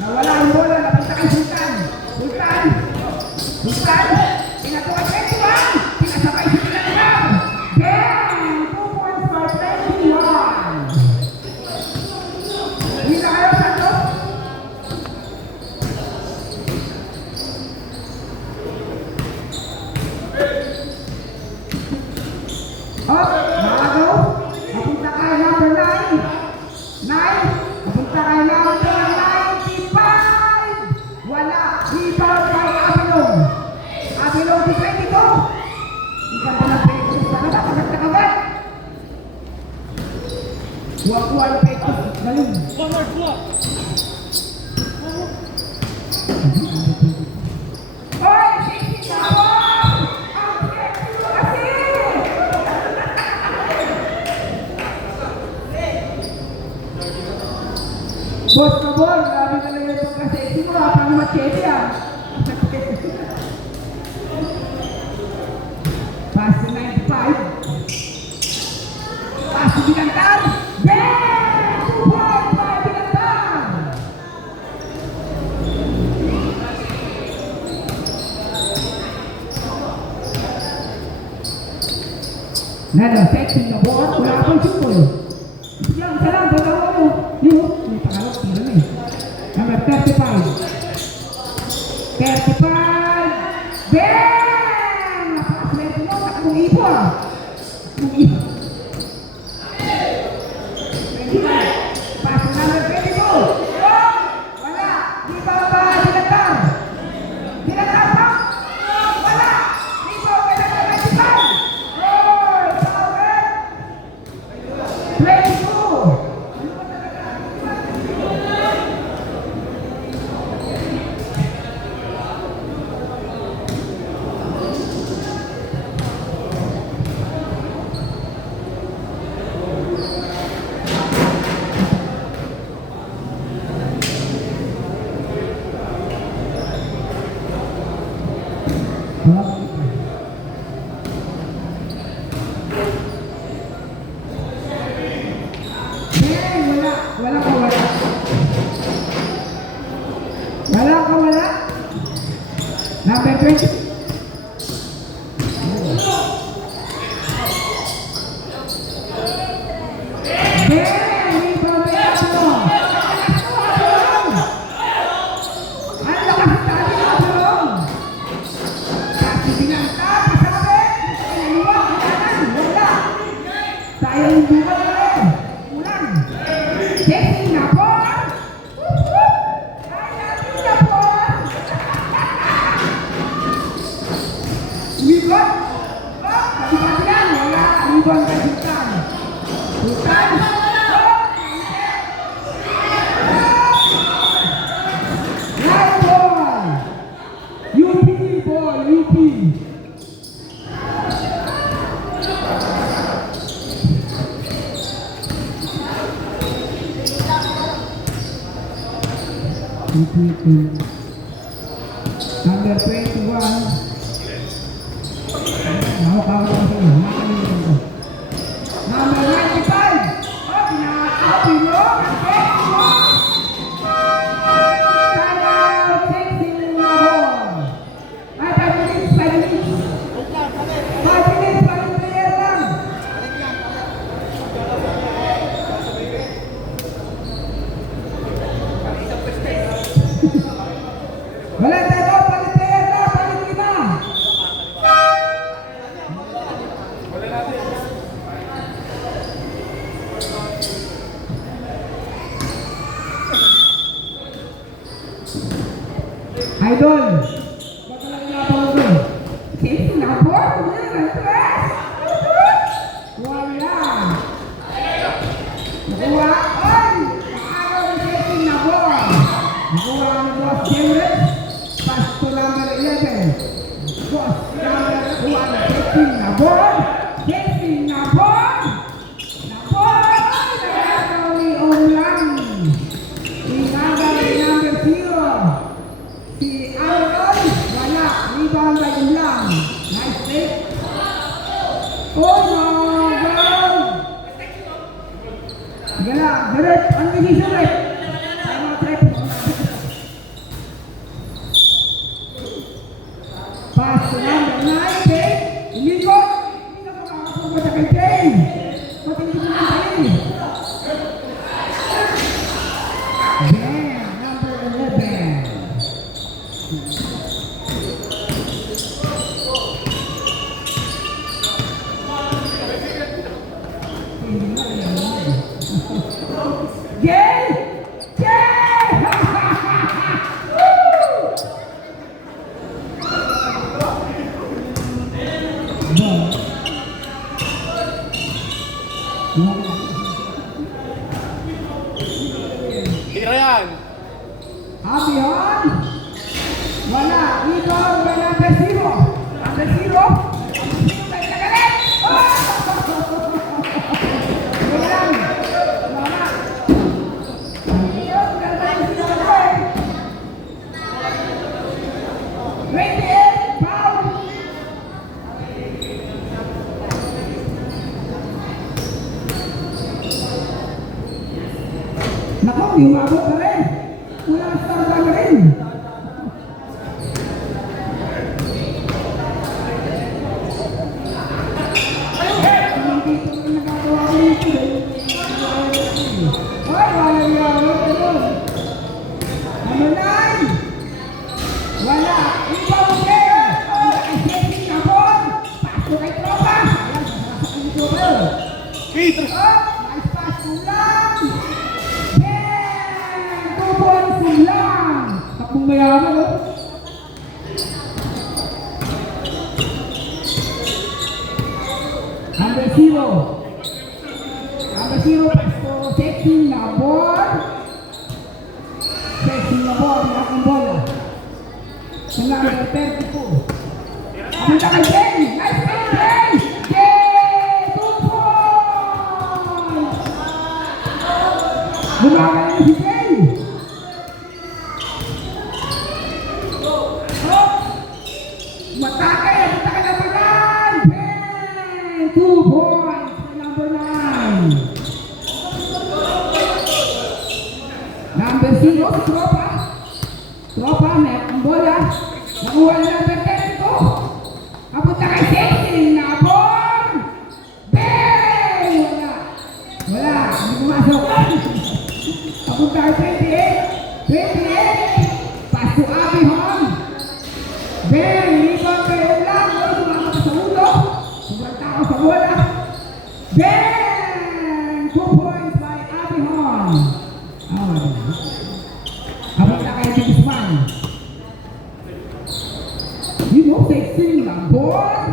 Nawala ang bola, napunta kay Sultan. Sultan, pinatuwa 21, pinasabay si Pinatuwa. Damn! 2 points for 21. Hindi na kayo, Santos? Oh, Magaw. Napunta kay number 9. Napunta kay number 95. Wala. Rebound kay Abilong. Abilong si 22. Hindi ka na Pectus. Ano ba? Pagkat agad. Kuha-kuha yung Pectus. Galing. Oy! Sisi ka po! Ang Pectus kasi! Boss ka bol, grabe talaga yung pagkasexy mo, parang machete ah. Pass to 95. Pass to Binantar. Yeah! 2 points by Binantar. Nada, sexy na buwan, wala akong sukol. Yan, salam, dalawa mo. Yung pangalok, tira na eh. Number 35. 35! Bang! Napakaswerte mo, nakakong ipo ah. Nakakong ipo. 25. Pass to number 22. Oh! Wala! Di ba ba Binantar? Binantar pa? Wala! Di ba ba Binantar 95? Oh! Power! 22! Wala. Number 20. Number 21. Number 95. Oh, pinaka-copy mo. Timeout, taking the ball. Ay, 5 minutes. 5 minutes, paling player lang. Wala tayo, palit player lang, palit 5. Idol! Baka lang napang doon. Safety na po? Wala! Nakuha! Ay! Nakaraw ang safety na po! Nakuha ang boss James. Pass to number 11. Boss number 1. Safety na po! Safty na po! Na po! Nakaraw ni Omlang. Inagay number 0. Si Aaron, wala. Rebound by Umlang. Nice take. Oh my God! Sige lang. Alert, ang decision rate. Time out rate. Pass to number 9, Kane. Ilikot. Hindi na makakapunta kay Kane. Pati hindi naman tayo. Then, number 11. Yay! Yay! Tira yan! Abihon! Wala! Ito ang number 0! Number 0! Tayo tagalit! Oh! Wala! Wala! Ayun! Number 0! 28! Foul! Naku, yung abot na rin! Wala ang star na rin! Number 0. Number 0, Pasto, taking the ball. Taking the ball, nakang bola. Sa number 32. Punta kay Jay! Nice play, Jay! Jay! 2 points! Gumagana na si Jay! Matake number 9! Jay! 2 points sa number 9. Number 0, si Tropa. Tropa, net ang bola. Nakuha na number 10 ito. Kapunta kay Sexy na ball. Bang! Wala. Wala. Hindi pumasok. Kapunta kay 28. 28. Pass to Abihon. Bang! Rebound kay Ulang. Sumama sa ulo. Sobrang tao sa bola. Bang! 2 points by Abihon. Kapunta kay Guzman. You know, Sexy na ball.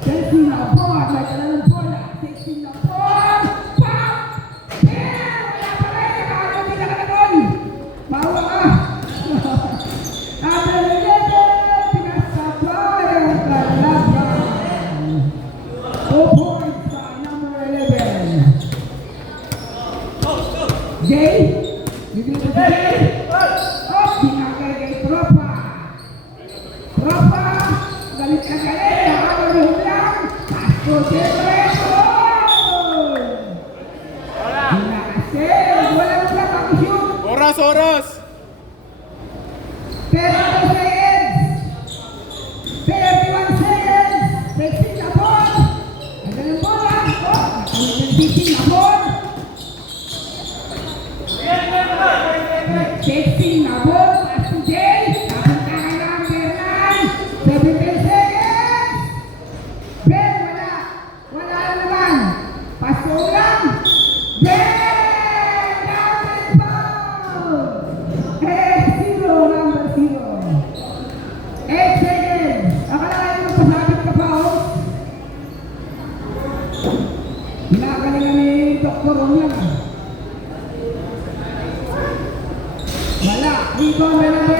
Sexy na ball. May talagang bola. Sexy na ball. Pop! Bang! Wala pa rin. Nakakabit na ka doon. Bawa ka. Number 11. Pinasabay ang kalaban. 2 points by number 11. Jay? Bibili ko si Jay. Oh, binagay kay Tropa. Tropa, galit ka galit. Nakakabit lang. Pasko, Jay. Wala kasi. Walang block ang shoot. Oras, oras! 32 seconds. 31 seconds. Sexy na ball. Ang galing bola. Oh, nakalimutin na ball. Sexy na ball. Pass to Jay. Kapunta kay number 9. 17 seconds. Ben, wala. Wala na naman. Pass to Ulang. Ben! Number foul. 0, number 0. 8 seconds. Akala kayo magpasabit ka pa, oh. Hinagalingan ni Dr. Ron yan, ah. Wala. Dito, may number